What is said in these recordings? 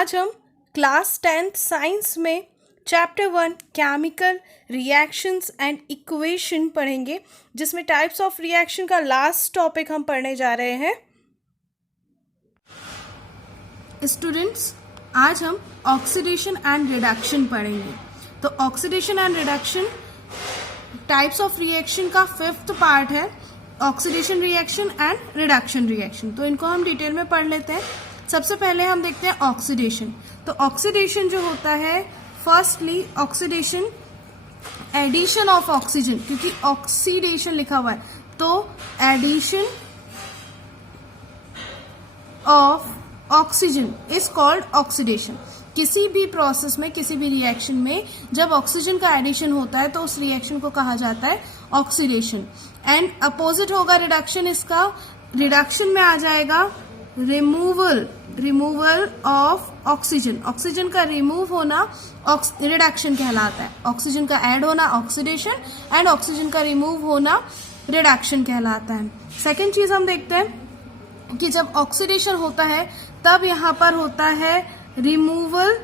आज हम class 10th science में chapter 1 chemical reactions and equation पढ़ेंगे, जिसमें टाइप्स ऑफ रिएक्शन का लास्ट टॉपिक हम पढ़ने जा रहे हैं। स्टूडेंट्स, आज हम ऑक्सीडेशन एंड रिडक्शन पढ़ेंगे। तो oxidation and reduction types of reaction का 5th पार्ट है, oxidation reaction and reduction reaction. तो इनको हम डिटेल में पढ़ लेते हैं। सबसे पहले हम देखते हैं ऑक्सीडेशन। तो ऑक्सीडेशन जो होता है, firstly oxidation addition of oxygen, क्योंकि ऑक्सीडेशन लिखा हुआ है तो addition of oxygen is called oxidation. किसी भी प्रोसेस में, किसी भी रिएक्शन में जब ऑक्सीजन का एडिशन होता है तो उस रिएक्शन को कहा जाता है ऑक्सीडेशन। एंड अपोजिट होगा रिडक्शन। इसका रिडक्शन में आ जाएगा रिमूवल ऑफ ऑक्सीजन। ऑक्सीजन का रिमूव होना रिडक्शन कहलाता है। ऑक्सीजन का ऐड होना ऑक्सीडेशन एंड ऑक्सीजन का रिमूव होना रिडक्शन कहलाता है। सेकेंड चीज हम देखते हैं कि जब ऑक्सीडेशन होता है तब यहां पर होता है रिमूवल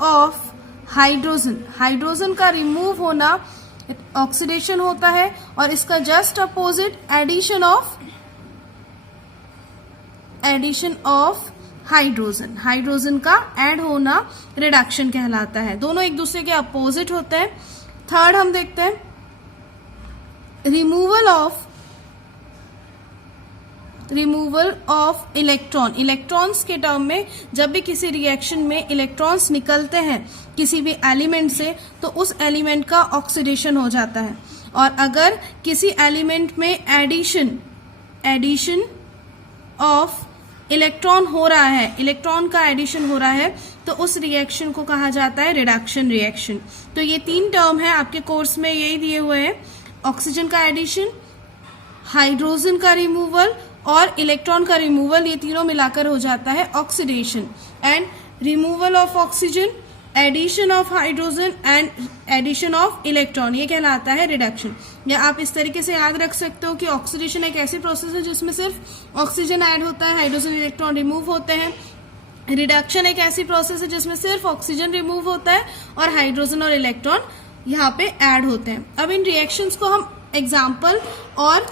ऑफ हाइड्रोजन। हाइड्रोजन का रिमूव होना ऑक्सीडेशन होता है और इसका just opposite addition of hydrogen. Hydrogen का ऐड होना रिडक्शन कहलाता है। दोनों एक दूसरे के अपोजिट होते हैं। थर्ड हम देखते हैं रिमूवल ऑफ इलेक्ट्रॉन। इलेक्ट्रॉन्स के टर्म में जब भी किसी रिएक्शन में इलेक्ट्रॉन्स निकलते हैं किसी भी एलिमेंट से तो उस एलिमेंट का ऑक्सीडेशन हो जाता है। और अगर किसी एलिमेंट में एडिशन ऑफ इलेक्ट्रॉन हो रहा है, इलेक्ट्रॉन का एडिशन हो रहा है, तो उस रिएक्शन को कहा जाता है रिडक्शन रिएक्शन। तो ये 3 टर्म है आपके कोर्स में, यही दिए हुए हैं। ऑक्सीजन का एडिशन, हाइड्रोजन का रिमूवल और इलेक्ट्रॉन का रिमूवल, ये तीनों मिलाकर हो जाता है oxidation. And removal of oxygen, addition of hydrogen and addition of electron, ये कहलाता है रिडक्शन। या आप इस तरीके से याद रख सकते हो कि ऑक्सीडेशन एक ऐसी प्रोसेस है जिसमें सिर्फ ऑक्सीजन ऐड होता है, हाइड्रोजन इलेक्ट्रॉन रिमूव होते हैं। रिडक्शन एक ऐसी प्रोसेस है जिसमें सिर्फ ऑक्सीजन रिमूव होता है और हाइड्रोजन और इलेक्ट्रॉन यहाँ पे ऐड होते हैं। अब इन रिएक्शंस को हम एग्जाम्पल और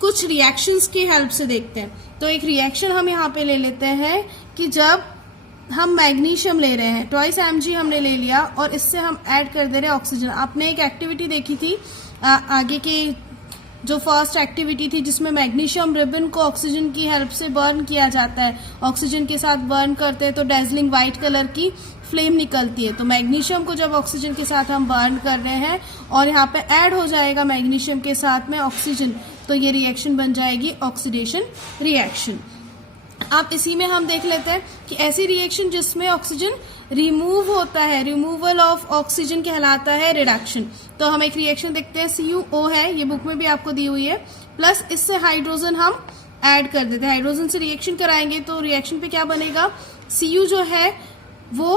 कुछ रिएक्शंस की हेल्प से देखते हैं। तो एक रिएक्शन हम यहाँ पे ले लेते हैं कि जब हम मैग्नीशियम ले रहे हैं, 2 mg हमने ले लिया और इससे हम ऐड कर दे रहे हैं ऑक्सीजन। आपने एक एक्टिविटी देखी थी आगे की, जो फर्स्ट एक्टिविटी थी जिसमें मैग्नीशियम रिबन को ऑक्सीजन की हेल्प से बर्न किया जाता है। ऑक्सीजन के साथ बर्न करते हैं तो डेजलिंग व्हाइट कलर की फ्लेम निकलती है। तो मैग्नीशियम को जब ऑक्सीजन के साथ हम बर्न कर रहे हैं और यहाँ पे ऐड हो जाएगा मैग्नीशियम के साथ में ऑक्सीजन, तो ये रिएक्शन बन जाएगी ऑक्सीडेशन रिएक्शन। अब इसी में हम देख लेते हैं कि ऐसी रिएक्शन जिसमें ऑक्सीजन रिमूव होता है, रिमूवल ऑफ ऑक्सीजन कहलाता है रिडक्शन। तो हम एक रिएक्शन देखते हैं, CuO है, ये बुक में भी आपको दी हुई है, प्लस इससे हाइड्रोजन हम ऐड कर देते हैं। हाइड्रोजन से रिएक्शन कराएंगे तो रिएक्शन पे क्या बनेगा, Cu जो है वो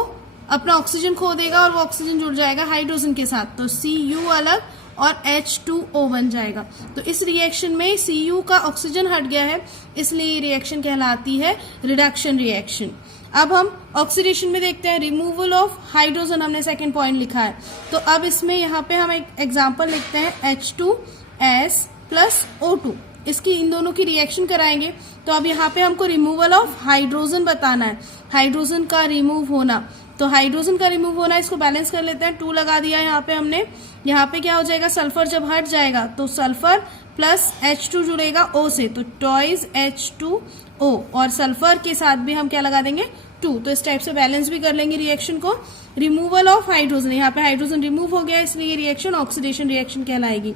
अपना ऑक्सीजन खो देगा और वो ऑक्सीजन जुड़ जाएगा हाइड्रोजन के साथ, तो Cu अलग और H2O बन जाएगा। तो इस रिएक्शन में Cu का ऑक्सीजन हट गया है, इसलिए ये रिएक्शन कहलाती है रिडक्शन रिएक्शन। अब हम ऑक्सीडेशन में देखते हैं रिमूवल ऑफ हाइड्रोजन, हमने सेकंड पॉइंट लिखा है। तो अब इसमें यहाँ पे हम एक एग्जांपल लिखते हैं H2S प्लस O2। इसकी इन दोनों की रिएक्शन कराएंगे। तो अब यहाँ पे हमको रिमूवल ऑफ हाइड्रोजन बताना है, हाइड्रोजन का रिमूव होना। तो हाइड्रोजन का रिमूव होना, इसको बैलेंस कर लेते हैं, 2 लगा दिया यहाँ पे हमने। यहाँ पे क्या हो जाएगा, सल्फर जब हट जाएगा तो सल्फर प्लस H2 जुड़ेगा O से, तो 2 H2O, और सल्फर के साथ भी हम क्या लगा देंगे 2। तो इस टाइप से बैलेंस भी कर लेंगे रिएक्शन को। रिमूवल ऑफ हाइड्रोजन, यहाँ पे हाइड्रोजन रिमूव हो गया इसलिए ये रिएक्शन ऑक्सीडेशन रिएक्शन कहलाएगी।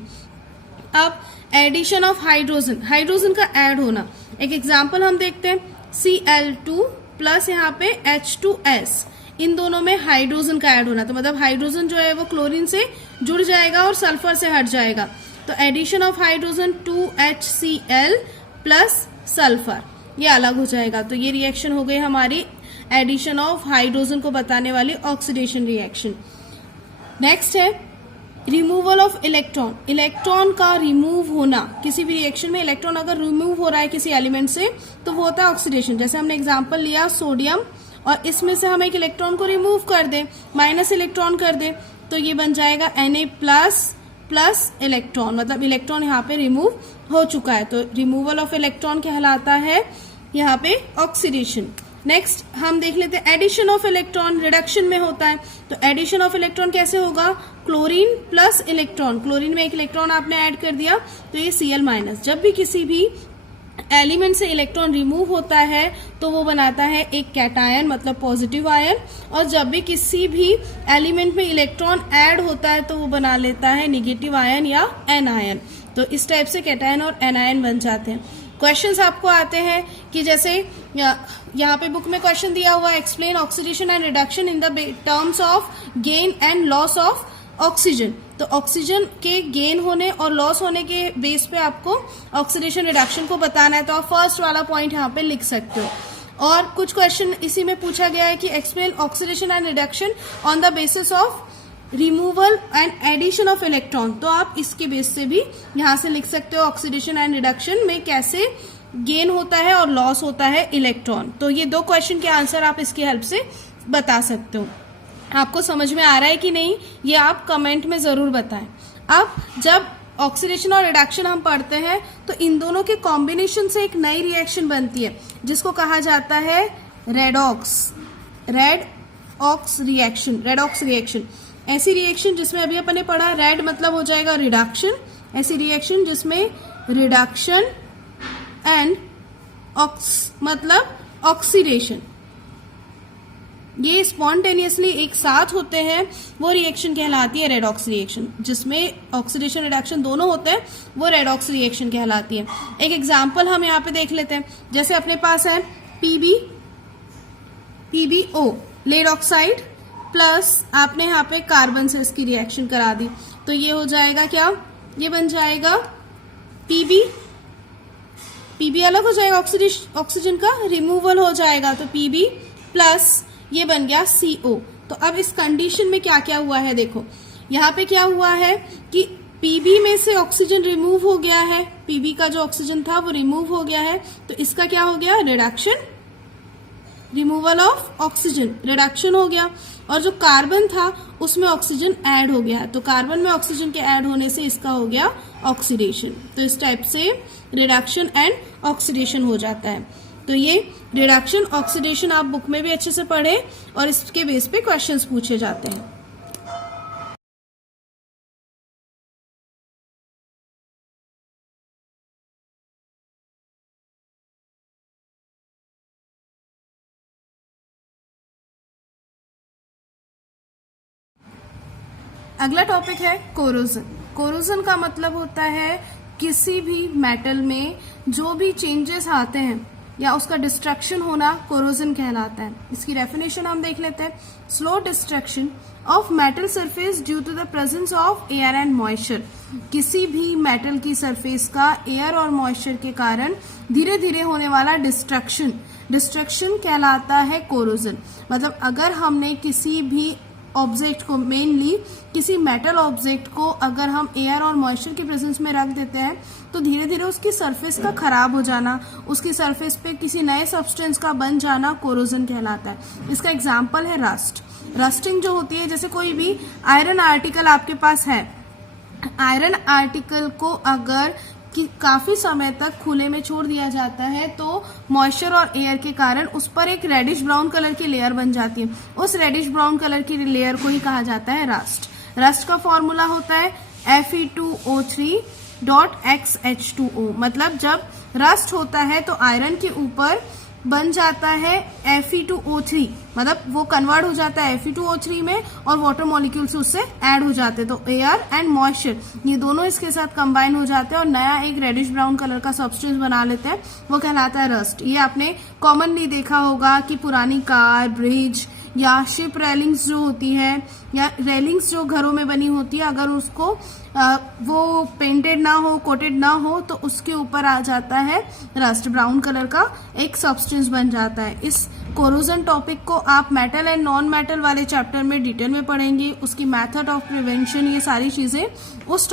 अब एडिशन ऑफ हाइड्रोजन, हाइड्रोजन का ऐड होना, एक एग्जाम्पल हम देखते हैं, Cl2 प्लस यहाँ पे H2S, इन दोनों में हाइड्रोजन का ऐड होना। तो मतलब हाइड्रोजन जो है वो क्लोरीन से जुड़ जाएगा और सल्फर से हट जाएगा। तो addition of hydrogen 2HCl plus sulphur, ये अलग हो जाएगा। तो ये रिएक्शन हो गई हमारी एडिशन ऑफ हाइड्रोजन को बताने वाली ऑक्सीडेशन रिएक्शन। नेक्स्ट है रिमूवल ऑफ इलेक्ट्रॉन, इलेक्ट्रॉन का रिमूव होना, किसी भी रिएक्शन में इलेक्ट्रॉन अगर रिमूव हो रहा है किसी एलिमेंट से तो वो होता है ऑक्सीडेशन। जैसे हमने एग्जांपल लिया सोडियम, और इसमें से हम एक इलेक्ट्रॉन को रिमूव कर दें, माइनस इलेक्ट्रॉन कर दें, तो ये बन जाएगा Na प्लस इलेक्ट्रॉन, मतलब इलेक्ट्रॉन यहाँ पे रिमूव हो चुका है, तो रिमूवल ऑफ इलेक्ट्रॉन कहलाता है यहाँ पे ऑक्सीडेशन। नेक्स्ट हम देख लेते हैं एडिशन ऑफ इलेक्ट्रॉन, रिडक्शन में होता है। तो एडिशन ऑफ इलेक्ट्रॉन कैसे होगा, क्लोरीन प्लस इलेक्ट्रॉन, क्लोरीन में एक इलेक्ट्रॉन आपने ऐड कर दिया तो ये Cl-। जब भी किसी भी एलिमेंट से इलेक्ट्रॉन रिमूव होता है तो वो बनाता है एक कैटायन, मतलब पॉजिटिव आयन, और जब भी किसी भी एलिमेंट में इलेक्ट्रॉन ऐड होता है तो वो बना लेता है नेगेटिव आयन या एनायन। तो इस टाइप से कैटायन और एनायन बन जाते हैं। क्वेश्चंस आपको आते हैं कि जैसे यहाँ पे बुक में क्वेश्चन दिया हुआ है, explain oxidation and reduction in the terms of gain and loss of oxygen. तो ऑक्सीजन के गेन होने और लॉस होने के बेस पे आपको ऑक्सीडेशन रिडक्शन को बताना है, तो आप फर्स्ट वाला पॉइंट यहाँ पे लिख सकते हो। और कुछ क्वेश्चन इसी में पूछा गया है कि explain oxidation and reduction on the basis of removal and addition of electron, तो आप इसके बेस से भी यहाँ से लिख सकते हो ऑक्सीडेशन एंड रिडक्शन में कैसे गेन होता है और लॉस होता है इलेक्ट्रॉन। तो ये दो क्वेश्चन के आंसर आप इसकी हेल्प से बता सकते हो। आपको समझ में आ रहा है कि नहीं, ये आप कमेंट में जरूर बताएं। अब जब ऑक्सीडेशन और रिडक्शन हम पढ़ते हैं तो इन दोनों के कॉम्बिनेशन से एक नई रिएक्शन बनती है जिसको कहा जाता है रेडॉक्स रिएक्शन। ऐसी रिएक्शन जिसमें अभी अपन ने पढ़ा रेड मतलब हो जाएगा रिडक्शन, ऐसी रिएक्शन जिसमें रिडक्शन एंड ऑक्स मतलब ऑक्सीडेशन ये स्पॉन्टेनियसली एक साथ होते हैं, वो रिएक्शन कहलाती है रेडॉक्स रिएक्शन। जिसमें ऑक्सीडेशन रिडक्शन दोनों होते हैं वो रेडॉक्स रिएक्शन कहलाती है। एक एग्जांपल हम यहाँ पे देख लेते हैं, जैसे अपने पास है PbO लेड ऑक्साइड प्लस आपने यहाँ पे कार्बन से इसकी रिएक्शन करा दी, तो ये हो जाएगा क्या, ये बन जाएगा Pb अलग हो जाएगा, ऑक्सीजन का रिमूवल हो जाएगा, तो Pb प्लस ये बन गया CO। तो अब इस कंडीशन में क्या क्या हुआ है, देखो यहाँ पे क्या हुआ है कि Pb में से ऑक्सीजन रिमूव हो गया है, Pb का जो ऑक्सीजन था वो रिमूव हो गया है, तो इसका क्या हो गया, reduction, removal of oxygen, reduction हो गया। और जो कार्बन था उसमें ऑक्सीजन ऐड हो गया, तो कार्बन में ऑक्सीजन के ऐड होने से इसका हो गया ऑक्सीडेशन। तो इस टाइप से रिडक्शन एंड ऑक्सीडेशन हो जाता है। तो ये रिडक्शन ऑक्सीडेशन आप बुक में भी अच्छे से पढ़े और इसके बेस पे क्वेश्चंस पूछे जाते हैं। अगला टॉपिक है कोरोजन। कोरोजन का मतलब होता है किसी भी मेटल में जो भी चेंजेस आते हैं या उसका डिस्ट्रक्शन होना कोरोजन कहलाता है। इसकी डेफिनेशन हम देख लेते हैं, slow destruction of metal surface due to the presence of air and moisture. किसी भी मेटल की सरफेस का एयर और मॉइस्चर के कारण धीरे धीरे होने वाला डिस्ट्रक्शन कहलाता है कोरोजन। मतलब अगर हमने किसी भी ऑब्जेक्ट को, मेनली किसी मेटल ऑब्जेक्ट को अगर हम एयर और मॉइस्चर के प्रेजेंस में रख देते हैं तो धीरे धीरे उसकी सरफेस का खराब हो जाना, उसकी सरफेस पे किसी नए सब्सटेंस का बन जाना कोरोजन कहलाता है। इसका एग्जांपल है रस्ट। रस्टिंग जो होती है, जैसे कोई भी आयरन आर्टिकल आपके पास है, आयरन आर्टिकल को अगर कि काफी समय तक खुले में छोड़ दिया जाता है तो मॉइस्चर और एयर के कारण उस पर एक रेडिश ब्राउन कलर की लेयर बन जाती है। उस रेडिश ब्राउन कलर की लेयर को ही कहा जाता है रस्ट। रस्ट का फॉर्मूला होता है Fe2O3.XH2O। मतलब जब रस्ट होता है तो आयरन के ऊपर बन जाता है Fe2O3, मतलब वो कन्वर्ट हो जाता है Fe2O3 में और वाटर मॉलिक्यूल्स उससे ऐड हो जाते हैं। तो एयर एंड मॉइस्चर ये दोनों इसके साथ कंबाइन हो जाते हैं और नया एक रेडिश ब्राउन कलर का सब्सटेंस बना लेते हैं, वो कहलाता है रस्ट। ये आपने कॉमनली देखा होगा कि पुरानी कार, ब्रिज या शिप रेलिंग्स जो होती है या रेलिंग्स जो घरों में बनी होती है, अगर उसको वो पेंटेड ना हो, कोटेड ना हो, तो उसके ऊपर आ जाता है रस्ट, ब्राउन कलर का एक सब्सटेंस बन जाता है। इस कोरोजन टॉपिक को आप मेटल एंड नॉन मेटल वाले चैप्टर में डिटेल में पढ़ेंगे। उसकी मेथड ऑफ प्रिवेंशन, ये सारी चीजें उस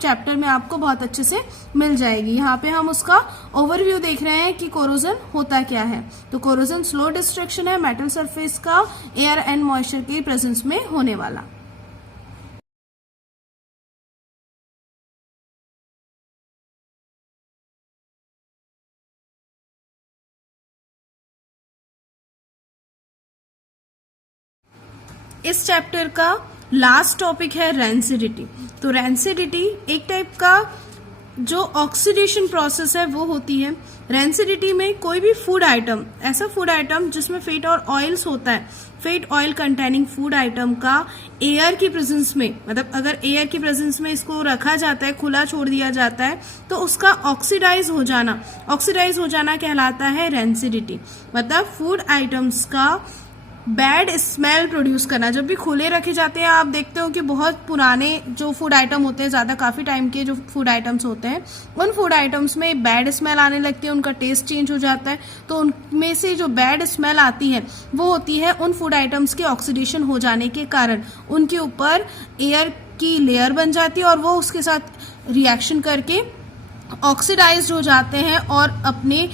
चैप्टर में आपको बहुत अच्छे से मिल जाएगी। यहाँ पे हम उसका ओवरव्यू देख रहे हैं कि कोरोजन होता क्या है। तो कोरोजन स्लो डिस्ट्रक्शन है मेटल सरफेस का एयर एंड मॉइस्चर के प्रेजेंस में होने वाला। इस चैप्टर का लास्ट टॉपिक है रेंसिडिटी। तो रेंसिडिटी एक टाइप का जो ऑक्सीडेशन प्रोसेस है वो होती है। रेंसिडिटी में कोई भी फूड आइटम, ऐसा फूड आइटम जिसमें फैट और ऑयल्स होता है, fat oil containing food item का एयर की प्रेजेंस में, मतलब अगर एयर की प्रेजेंस में इसको रखा जाता है, खुला छोड़ दिया जाता है, तो उसका ऑक्सीडाइज हो जाना कहलाता है रेंसिडिटी। मतलब फूड आइटम्स का बैड स्मेल प्रोड्यूस करना। जब भी खुले रखे जाते हैं, आप देखते हो कि बहुत पुराने जो फूड आइटम होते हैं, ज्यादा काफी टाइम के जो फूड आइटम्स होते हैं, उन फूड आइटम्स में बैड स्मेल आने लगती है, उनका टेस्ट चेंज हो जाता है। तो उनमें से जो बैड स्मेल आती है वो होती है उन फूड आइटम्स के ऑक्सीडेशन हो जाने के कारण। उनके ऊपर एयर की लेयर बन जाती है और वो उसके साथ रिएक्शन करके ऑक्सीडाइज्ड हो जाते हैं और अपने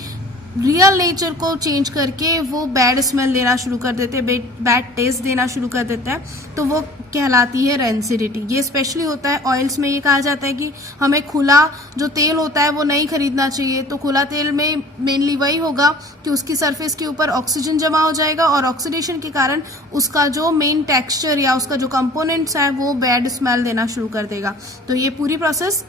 रियल नेचर को चेंज करके वो बैड स्मेल देना शुरू कर देते हैं, बैड टेस्ट देना शुरू कर देते हैं। तो वो कहलाती है रेंसिडिटी। ये स्पेशली होता है ऑयल्स में। ये कहा जाता है कि हमें खुला जो तेल होता है वो नहीं खरीदना चाहिए। तो खुला तेल में मेनली वही होगा कि उसकी सरफेस के ऊपर ऑक्सीजन जमा हो जाएगा और ऑक्सीडेशन के कारण उसका जो मेन टेक्सचर या उसका जो कंपोनेंट्स है वो बैड स्मेल देना शुरू कर देगा। तो ये पूरी प्रोसेस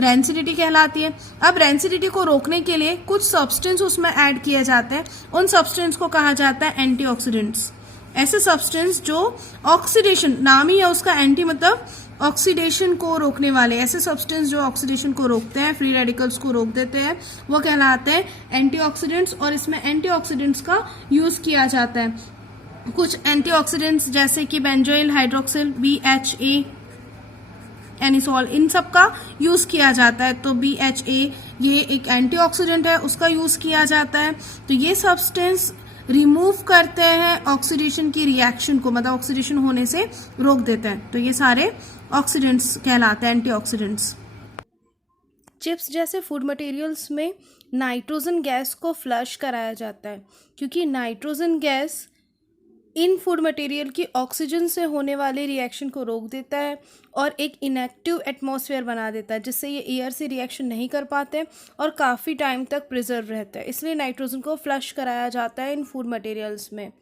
रेंसिडिटी कहलाती है। अब रेंसिडिटी को रोकने के लिए कुछ सब्सटेंस उसमें ऐड किए जाते हैं। उन सब्सटेंस को कहा जाता है एंटीऑक्सीडेंट्स। ऐसे सब्सटेंस जो ऑक्सीडेशन, नाम ही है उसका एंटी, मतलब ऑक्सीडेशन को रोकने वाले। ऐसे सब्सटेंस जो ऑक्सीडेशन को रोकते हैं, फ्री रेडिकल्स को रोक देते हैं, वो कहलाते हैं एंटीऑक्सीडेंट्स। और इसमें एंटीऑक्सीडेंट्स का यूज किया जाता है। कुछ एंटीऑक्सीडेंट्स जैसे कि बेंजोइल हाइड्रोक्सिल, BHA, एनिसोल, इन सब का यूज किया जाता है। तो BHA ये एक एंटीऑक्सीडेंट है, उसका यूज किया जाता है। तो ये सब्सटेंस रिमूव करते हैं ऑक्सीडेशन की रिएक्शन को, मतलब ऑक्सीडेशन होने से रोक देते हैं। तो ये सारे ऑक्सीडेंट्स कहलाते हैं, एंटीऑक्सीडेंट्स। चिप्स जैसे फूड मटेरियल्स में नाइट्रोजन गैस को फ्लश कराया जाता है, क्योंकि nitrogen gas in food material की ऑक्सीजन से होने वाले रिएक्शन को रोक देता है और एक इनएक्टिव एटमॉस्फेयर बना देता है, जिससे ये एयर से रिएक्शन नहीं कर पाते और काफ़ी टाइम तक प्रिजर्व रहता है। इसलिए नाइट्रोजन को फ्लश कराया जाता है इन फूड मटेरियल्स में।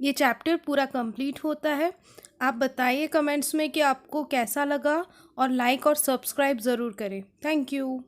ये चैप्टर पूरा कंप्लीट होता है। आप बताइए कमेंट्स में कि आपको कैसा लगा और लाइक और सब्सक्राइब ज़रूर करें। Thank you.